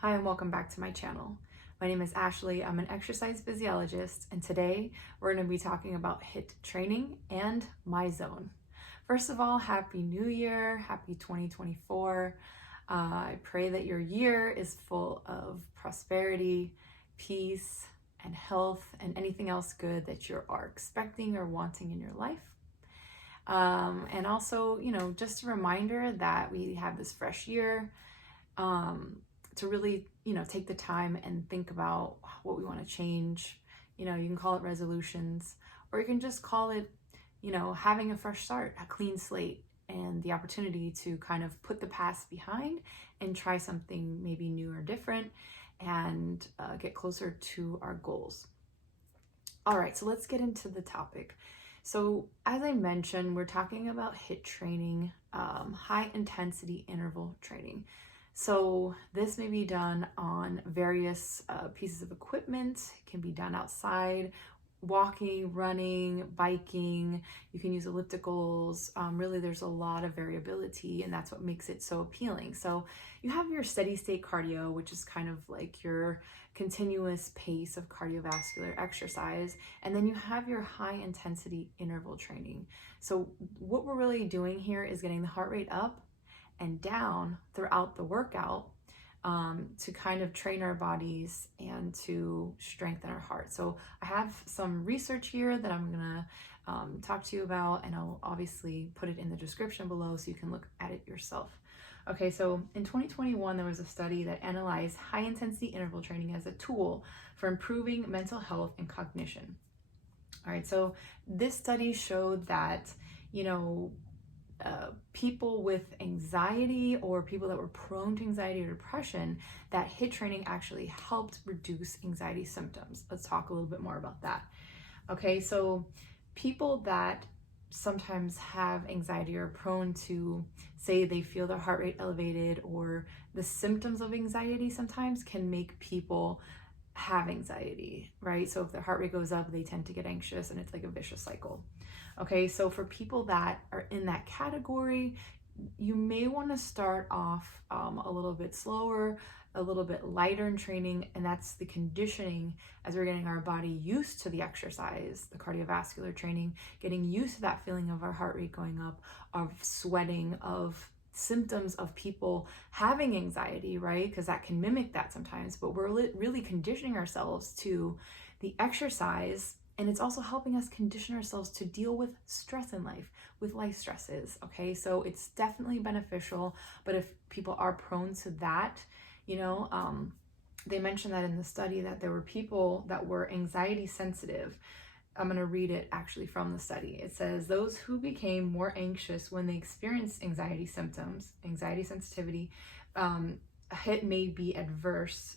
Hi and welcome back to my channel. My name is Ashley. I'm an exercise physiologist, and today we're going to be talking about HIIT training and MyZone. First of all, Happy New Year, Happy 2024. I pray that your year is full of prosperity, peace, and health, and anything else good that you are expecting or wanting in your life. And also, just a reminder that we have this fresh year. To really, take the time and think about what we want to change. You can call it resolutions, or you can just call it, having a fresh start, a clean slate, and the opportunity to kind of put the past behind and try something maybe new or different and get closer to our goals. All right, so let's get into the topic. So as I mentioned, we're talking about HIIT training, high intensity interval training. So this may be done on various pieces of equipment. It can be done outside, walking, running, biking. You can use ellipticals. Really, there's a lot of variability, and that's what makes it so appealing. So you have your steady state cardio, which is kind of like your continuous pace of cardiovascular exercise. And then you have your high intensity interval training. So what we're really doing here is getting the heart rate up and down throughout the workout to kind of train our bodies and to strengthen our heart. So I have some research here that I'm gonna talk to you about, and I'll obviously put it in the description below so you can look at it yourself. Okay, so in 2021, there was a study that analyzed high intensity interval training as a tool for improving mental health and cognition. All right, so this study showed that, people with anxiety or people that were prone to anxiety or depression, that HIIT training actually helped reduce anxiety symptoms. Let's talk a little bit more about that. Okay, so people that sometimes have anxiety or are prone to, say, they feel their heart rate elevated, or the symptoms of anxiety sometimes can make people have anxiety, right? So if their heart rate goes up, they tend to get anxious, and it's like a vicious cycle. Okay, so for people that are in that category, you may want to start off a little bit slower, a little bit lighter in training, and that's the conditioning as we're getting our body used to the exercise, the cardiovascular training, getting used to that feeling of our heart rate going up, of sweating, of symptoms of people having anxiety, right? Because that can mimic that sometimes, but we're really conditioning ourselves to the exercise. And it's also helping us condition ourselves to deal with stress in life, with life stresses, okay? So it's definitely beneficial, but if people are prone to that, they mentioned that in the study that there were people that were anxiety sensitive. I'm gonna read it actually from the study. It says, those who became more anxious when they experienced anxiety symptoms, anxiety sensitivity, HIIT may be averse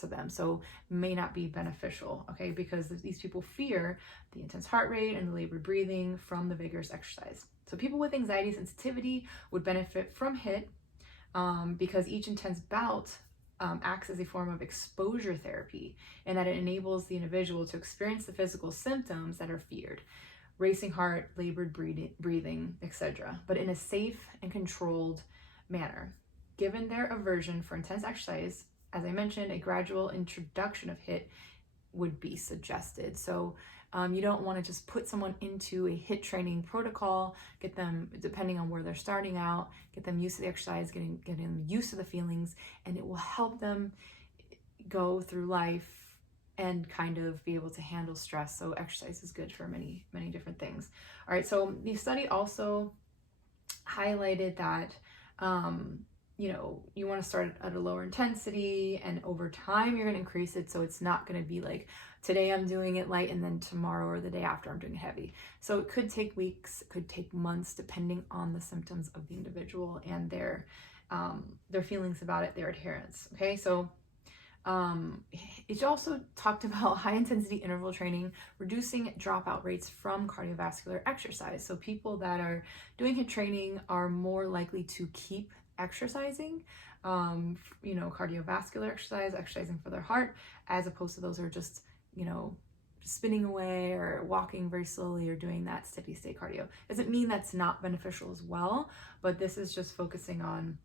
to them, so may not be beneficial, okay, because these people fear the intense heart rate and the labored breathing from the vigorous exercise. So people with anxiety sensitivity would benefit from HIIT because each intense bout acts as a form of exposure therapy, and that it enables the individual to experience the physical symptoms that are feared: racing heart, labored breathing, etc., but in a safe and controlled manner. Given their aversion for intense exercise, as I mentioned, a gradual introduction of HIIT would be suggested. So you don't want to just put someone into a HIIT training protocol, get them, depending on where they're starting out, get them used to the exercise, getting them used to the feelings, and it will help them go through life and kind of be able to handle stress. So exercise is good for many, many different things. All right, so the study also highlighted that you want to start at a lower intensity, and over time you're going to increase it. So it's not going to be like, today I'm doing it light and then tomorrow or the day after I'm doing it heavy. So it could take weeks, it could take months, depending on the symptoms of the individual and their feelings about it, their adherence. Okay, so it also talked about high intensity interval training reducing dropout rates from cardiovascular exercise. So people that are doing HIIT training are more likely to keep exercising, cardiovascular exercise, exercising for their heart, as opposed to those who are just, spinning away or walking very slowly or doing that steady state cardio. Doesn't mean that's not beneficial as well, but this is just focusing on,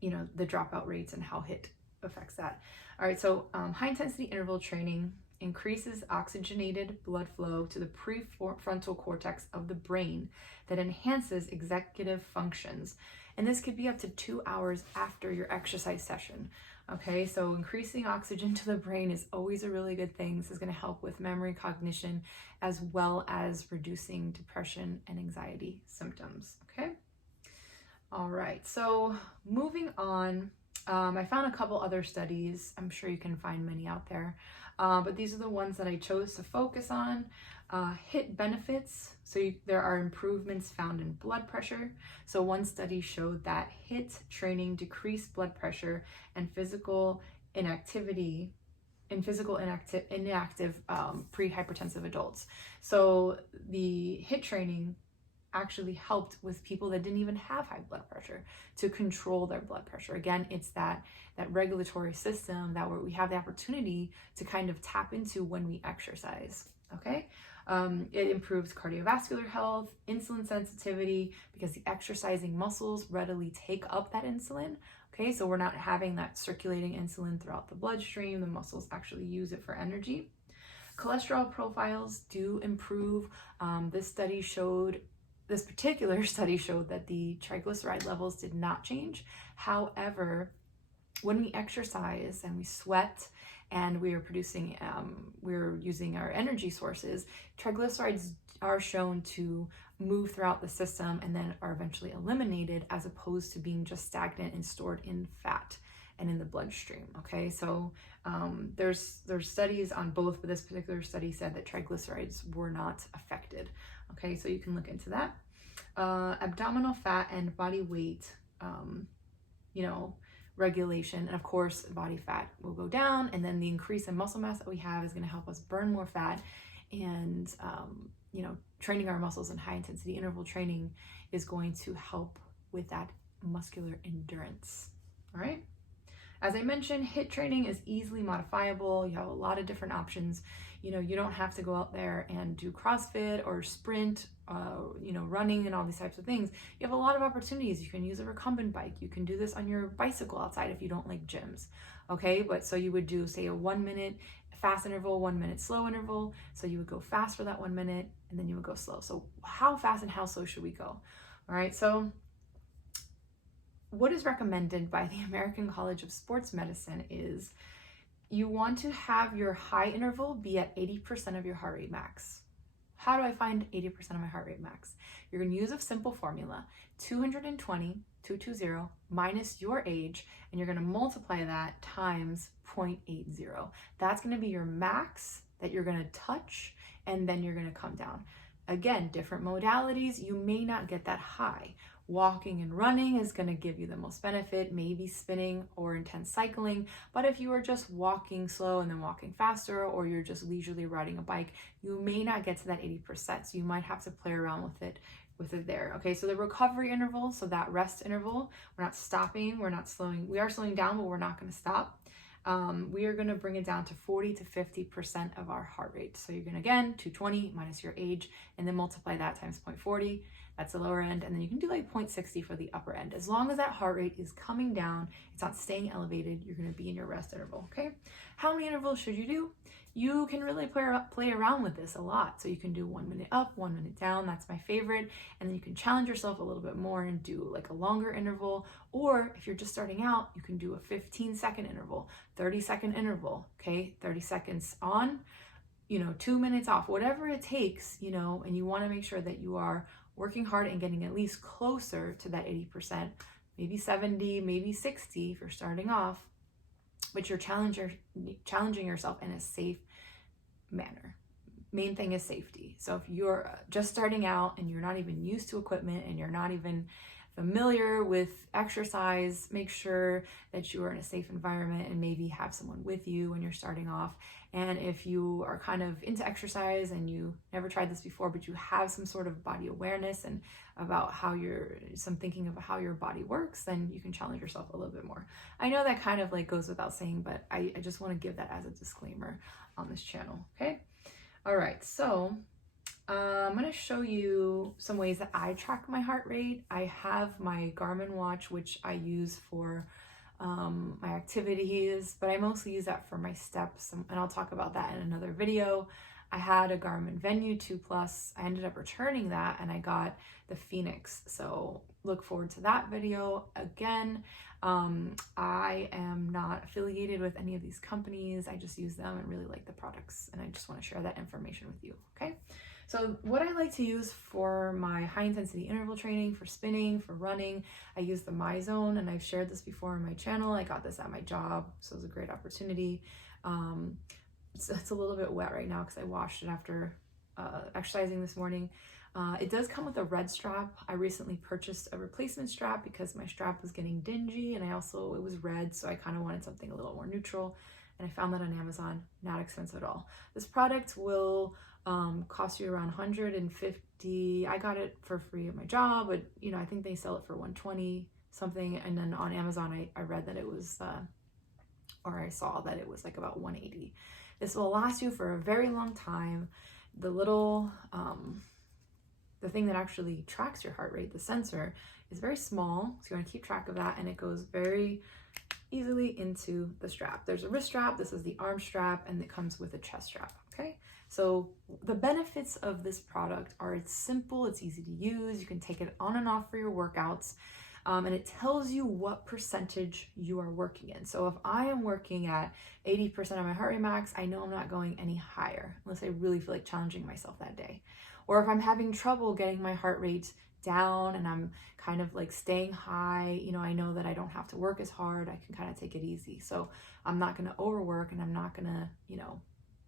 the dropout rates and how HIIT affects that. All right, so high intensity interval training increases oxygenated blood flow to the prefrontal cortex of the brain that enhances executive functions. And this could be up to 2 hours after your exercise session. Okay, so increasing oxygen to the brain is always a really good thing. This is going to help with memory, cognition, as well as reducing depression and anxiety symptoms. Okay, all right, so moving on. I found a couple other studies. I'm sure you can find many out there, but these are the ones that I chose to focus on. HIIT benefits. So there are improvements found in blood pressure. So one study showed that HIIT training decreased blood pressure and physical inactivity in inactive pre-hypertensive adults. So the HIIT training actually helped with people that didn't even have high blood pressure to control their blood pressure. Again, it's that regulatory system that we have the opportunity to kind of tap into when we exercise. Okay, it improves cardiovascular health, insulin sensitivity, because the exercising muscles readily take up that insulin. Okay, so we're not having that circulating insulin throughout the bloodstream. The muscles actually use it for energy. Cholesterol profiles do improve. This particular study showed that the triglyceride levels did not change. However, when we exercise and we sweat and we are producing, we're using our energy sources, triglycerides are shown to move throughout the system and then are eventually eliminated, as opposed to being just stagnant and stored in fat and in the bloodstream. Okay, so there's studies on both, but this particular study said that triglycerides were not affected. Okay, so you can look into that. Abdominal fat and body weight, regulation, and of course body fat will go down, and then the increase in muscle mass that we have is going to help us burn more fat. And training our muscles in high intensity interval training is going to help with that muscular endurance. All right, as I mentioned, HIIT training is easily modifiable. You have a lot of different options. You don't have to go out there and do CrossFit or sprint, running and all these types of things. You have a lot of opportunities. You can use a recumbent bike. You can do this on your bicycle outside if you don't like gyms. Okay, but so you would do, say, a 1 minute fast interval, 1 minute slow interval. So you would go fast for that 1 minute and then you would go slow. So how fast and how slow should we go? All right, so what is recommended by the American College of Sports Medicine is you want to have your high interval be at 80% of your heart rate max. How do I find 80% of my heart rate max? You're going to use a simple formula, 220 minus your age, and you're going to multiply that times 0.80. That's going to be your max that you're going to touch, and then you're going to come down. Again, different modalities, you may not get that high. Walking and running is going to give you the most benefit, maybe spinning or intense cycling. But if you are just walking slow and then walking faster, or you're just leisurely riding a bike, you may not get to that 80%. So you might have to play around with it there. Okay, so the recovery interval, so that rest interval, we're not stopping, we're not slowing, we are slowing down, but we're not going to stop. We are going to bring it down to 40 to 50% of our heart rate. So you're going to, again, 220 minus your age, and then multiply that times 0.40. That's the lower end. And then you can do like 0.60 for the upper end. As long as that heart rate is coming down, it's not staying elevated, you're going to be in your rest interval. Okay. How many intervals should you do? You can really play around with this a lot. So you can do 1 minute up, 1 minute down. That's my favorite. And then you can challenge yourself a little bit more and do like a longer interval. Or if you're just starting out, you can do a 15-second interval, 30-second interval. Okay. 30 seconds on, 2 minutes off, whatever it takes, and you want to make sure that you are working hard and getting at least closer to that 80%, maybe 70, maybe 60 if you're starting off, but you're challenging yourself in a safe manner. Main thing is safety. So if you're just starting out and you're not even used to equipment and you're not even familiar with exercise, make sure that you are in a safe environment and maybe have someone with you when you're starting off. And if you are kind of into exercise and you never tried this before, but you have some sort of body awareness and about some thinking about how your body works, then you can challenge yourself a little bit more. I know that kind of like goes without saying, but I just want to give that as a disclaimer on this channel. Okay. All right. So I'm going to show you some ways that I track my heart rate. I have my Garmin watch, which I use for my activities, but I mostly use that for my steps, and I'll talk about that in another video. I had a Garmin Venue 2 Plus. I ended up returning that and I got the Phoenix. So look forward to that video. Again, I am not affiliated with any of these companies. I just use them and really like the products, and I just want to share that information with you, okay? So what I like to use for my high intensity interval training, for spinning, for running, I use the MyZone, and I've shared this before on my channel. I got this at my job, so it was a great opportunity. It's a little bit wet right now because I washed it after exercising this morning. It does come with a red strap. I recently purchased a replacement strap because my strap was getting dingy, and it was red, so I kind of wanted something a little more neutral, and I found that on Amazon. Not expensive at all. This product will cost you around $150. I got it for free at my job, but you know, I think they sell it for $120 something, and then on Amazon I read that it was or I saw that it was like about $180. This will last you for a very long time. The little the thing that actually tracks your heart rate, the sensor, is very small, so you want to keep track of that, and it goes very easily into the strap. There's a wrist strap, this is the arm strap, and it comes with a chest strap, okay? So the benefits of this product are it's simple, it's easy to use, you can take it on and off for your workouts, and it tells you what percentage you are working in. So if I am working at 80% of my heart rate max, I know I'm not going any higher unless I really feel like challenging myself that day. Or if I'm having trouble getting my heart rate down and I'm kind of like staying high, you know, I know that I don't have to work as hard. I can kind of take it easy. So I'm not going to overwork, and I'm not going to, you know,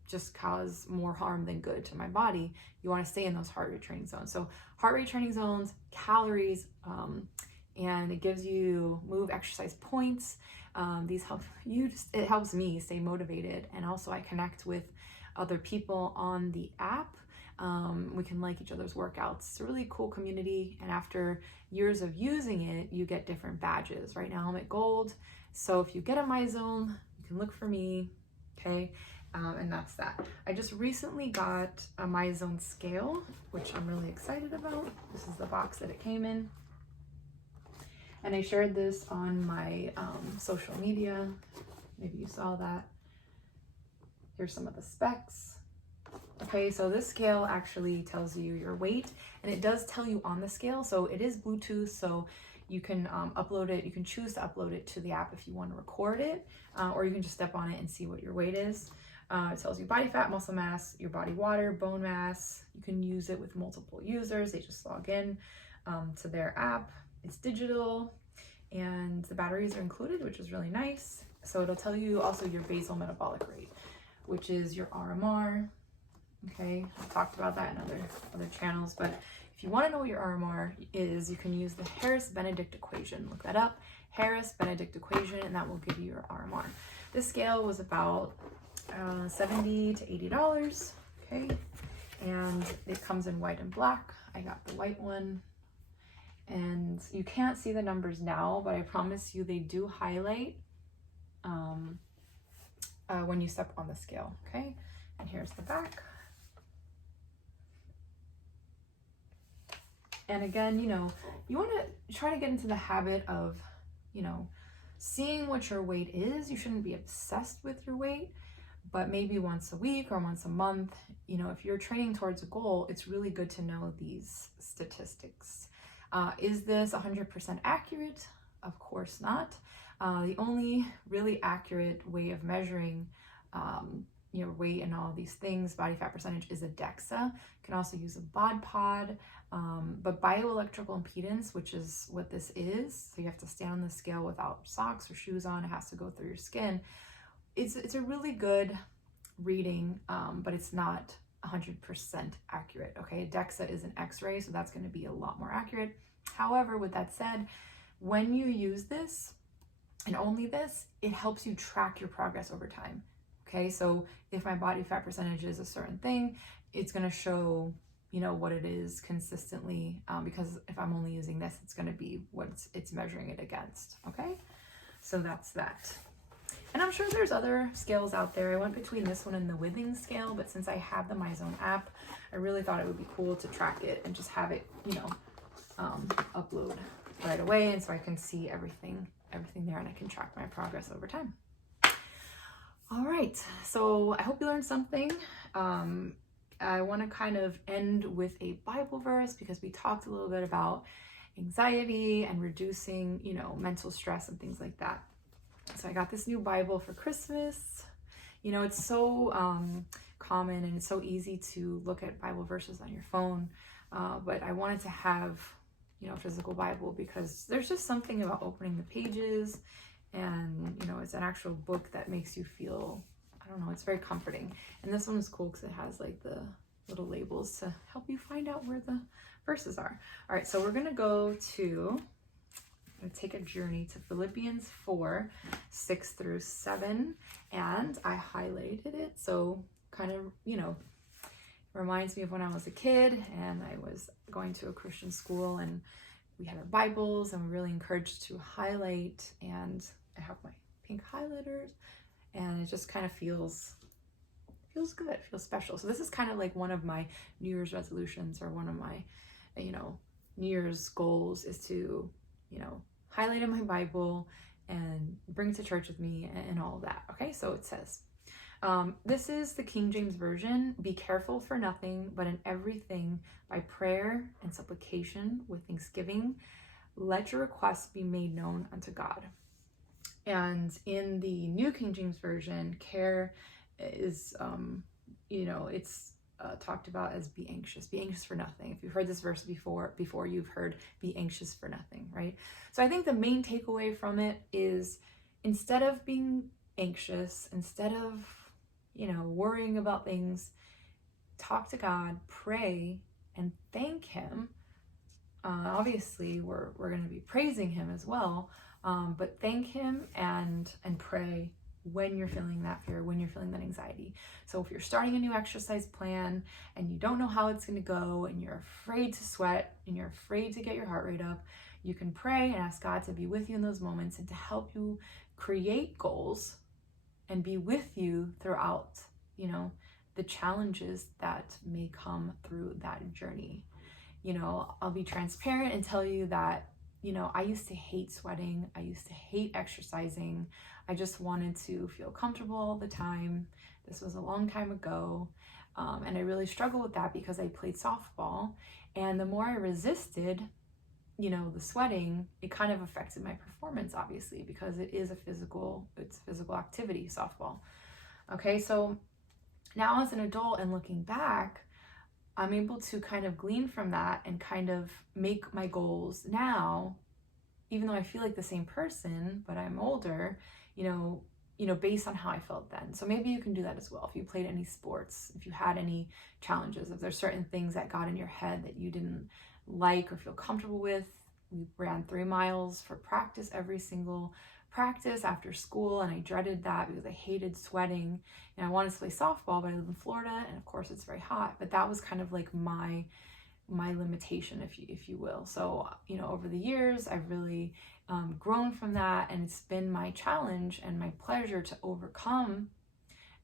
just cause more harm than good to my body. You want to stay in those heart rate training zones. So heart rate training zones, calories, and it gives you move exercise points. These help you, it helps me stay motivated, and also I connect with other people on the app. We can like each other's workouts. It's a really cool community, and after years of using it, you get different badges. Right now I'm at gold, so if you get a MyZone, you can look for me, okay? And that's that. I just recently got a MyZone scale, which I'm really excited about. This is the box that it came in, and I shared this on my social media. Maybe you saw that. Here's some of the specs. Okay, so this scale actually tells you your weight, and it does tell you on the scale. So it is Bluetooth, so you can upload it. You can choose to upload it to the app if you want to record it, or you can just step on it and see what your weight is. It tells you body fat, muscle mass, your body water, bone mass. You can use it with multiple users. They just log in to their app. It's digital, and the batteries are included, which is really nice. So it'll tell you also your basal metabolic rate, which is your RMR. Okay, I've talked about that in other channels, but if you want to know what your RMR is, you can use the Harris-Benedict equation. Look that up, Harris-Benedict equation, and that will give you your RMR. This scale was about $70 to $80, okay, and it comes in white and black. I got the white one, and you can't see the numbers now, but I promise you they do highlight when you step on the scale, okay? And here's the back. And again, you know, you want to try to get into the habit of, you know, seeing what your weight is. You shouldn't be obsessed with your weight, but maybe once a week or once a month, you know, if you're training towards a goal, it's really good to know these statistics. Is this 100% accurate? Of course not. The only really accurate way of measuring your weight and all these things, body fat percentage, is a DEXA. You can also use a bod pod, but bioelectrical impedance, which is what this is, so you have to stand on the scale without socks or shoes on, it has to go through your skin. It's a really good reading, but it's not 100% accurate, okay? DEXA is an x-ray, so that's going to be a lot more accurate. However, with that said, when you use this, and only this, it helps you track your progress over time. Okay, so if my body fat percentage is a certain thing, it's going to show, you know, what it is consistently, because if I'm only using this, it's going to be what it's measuring it against. Okay, so that's that. And I'm sure there's other scales out there. I went between this one and the Withings scale, but since I have the MyZone app, I really thought it would be cool to track it and just have it, you know, upload right away, and so I can see everything everything there, and I can track my progress over time. All right, so I hope you learned something. I want to kind of end with a Bible verse because we talked a little bit about anxiety and reducing, mental stress and things like that. So I got this new Bible for Christmas. It's so common and it's so easy to look at Bible verses on your phone, but I wanted to have, a physical Bible because there's just something about opening the pages and, it's an actual book that makes you feel, I don't know, it's very comforting. And this one is cool because it has like the little labels to help you find out where the verses are. All right, so we're going to go to, take a journey to Philippians 4, 6 through 7, and I highlighted it. So kind of, reminds me of when I was a kid and I was going to a Christian school and we had our Bibles and we're really encouraged to highlight, and I have my pink highlighters and it just kind of feels good, feels special. So this is kind of like one of my New Year's resolutions, or one of my, New Year's goals is to, highlight in my Bible and bring it to church with me and all of that. Okay, so it says, this is the King James Version. Be careful for nothing, but in everything by prayer and supplication with thanksgiving, let your requests be made known unto God. And in the New King James Version, care is, it's talked about as be anxious for nothing. If you've heard this verse before you've heard be anxious for nothing, right? So I think the main takeaway from it is, instead of being anxious, instead of, worrying about things, talk to God, pray, and thank Him. Obviously, we're going to be praising Him as well, but thank Him and pray when you're feeling that fear, when you're feeling that anxiety. So if you're starting a new exercise plan and you don't know how it's going to go and you're afraid to sweat and you're afraid to get your heart rate up, you can pray and ask God to be with you in those moments and to help you create goals and be with you throughout, the challenges that may come through that journey. I'll be transparent and tell you that, I used to hate sweating. I used to hate exercising. I just wanted to feel comfortable all the time. This was a long time ago. And I really struggled with that because I played softball. And the more I resisted, the sweating, it kind of affected my performance, obviously, because it's a physical activity, softball. Okay, so now as an adult and looking back, I'm able to kind of glean from that and kind of make my goals now, even though I feel like the same person, but I'm older, based on how I felt then. So maybe you can do that as well. If you played any sports, if you had any challenges, if there's certain things that got in your head that you didn't like or feel comfortable with. We ran 3 miles for practice every single practice after school, and I dreaded that because I hated sweating and I wanted to play softball, but I live in Florida and of course it's very hot. But that was kind of like my limitation, if you will. So over the years I've really grown from that, and it's been my challenge and my pleasure to overcome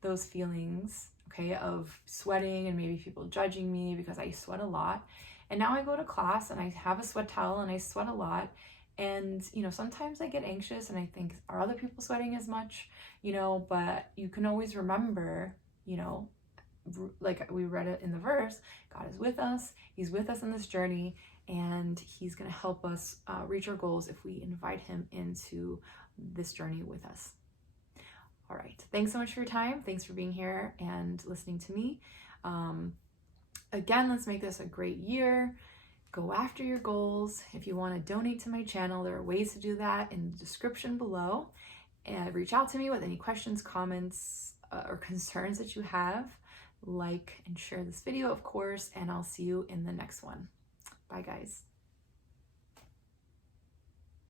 those feelings, okay, of sweating and maybe people judging me because I sweat a lot. And now I go to class and I have a sweat towel and I sweat a lot. And, sometimes I get anxious and I think, are other people sweating as much? But you can always remember, like we read it in the verse, God is with us. He's with us in this journey, and He's going to help us reach our goals if we invite Him into this journey with us. All right. Thanks so much for your time. Thanks for being here and listening to me. Again, let's make this a great year. Go after your goals. If you want to donate to my channel, there are ways to do that in the description below. And reach out to me with any questions, comments, or concerns that you have. Like and share this video, of course, and I'll see you in the next one. Bye, guys.